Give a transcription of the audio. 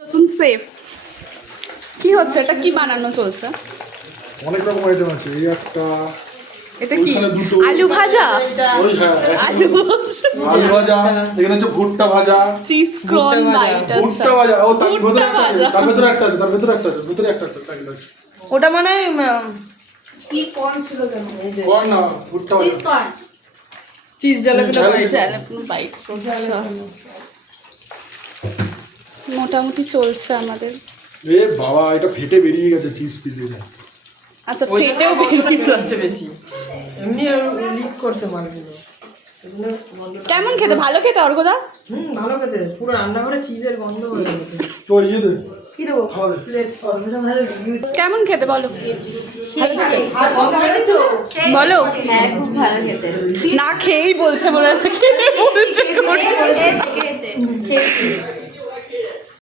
নতুন সেফ কি হচ্ছে? এটা কি বানানো চলছে? অনেক রকম আইটেম আছে। এই একটা, এটা কি ওইখানে দুটো, আলু ভাজা? ওই হ্যাঁ, আলু আলু ভাজা, এখানে হচ্ছে ভুট্টা ভাজা, চিজ ক্রন বাইট। আচ্ছা, ভুট্টা ভাজা। ও তার ভেতরে ভুট্টা একটা আছে, ভাজা। তার ভেতরে একটা আছে, তার ভেতরে একটা আছে, ভেতরে একটা আছে, প্যাকেট আছে। ওটা মানে কি কর্ন ছিল যেন কর না, ভুট্টা চিজ ভাজা। কর্ন চিজ জ্বালাপিটা ঝাল বাইট। জ্বালানো বাইট। মোটামুটি চলছে আমাদের। এ বাবা, এটা ফেটে বেরিয়ে গেছে চিজ পিস এটা। আচ্ছা, ফেটেও বেরিয়ে যাচ্ছে বেশি, এমনি লিক করছে মালগুলো। কেমন খেতে? ভালো খেতে অর্ঘদা? ভালো খেতে, পুরো রান্নাঘরে চিজের গন্ধ হয়ে গেছে। তো ইয়ে দে, কি দেবো? খাওয়া দে। প্লেট ভালো রিভিউ। কেমন খেতে বলো? গন্ধ বেরোচ্ছে? বলো। হ্যাঁ খুব ভালো খেতে না খেয়েই বলছে, বলে না খেয়ে বলছে। খেয়েছে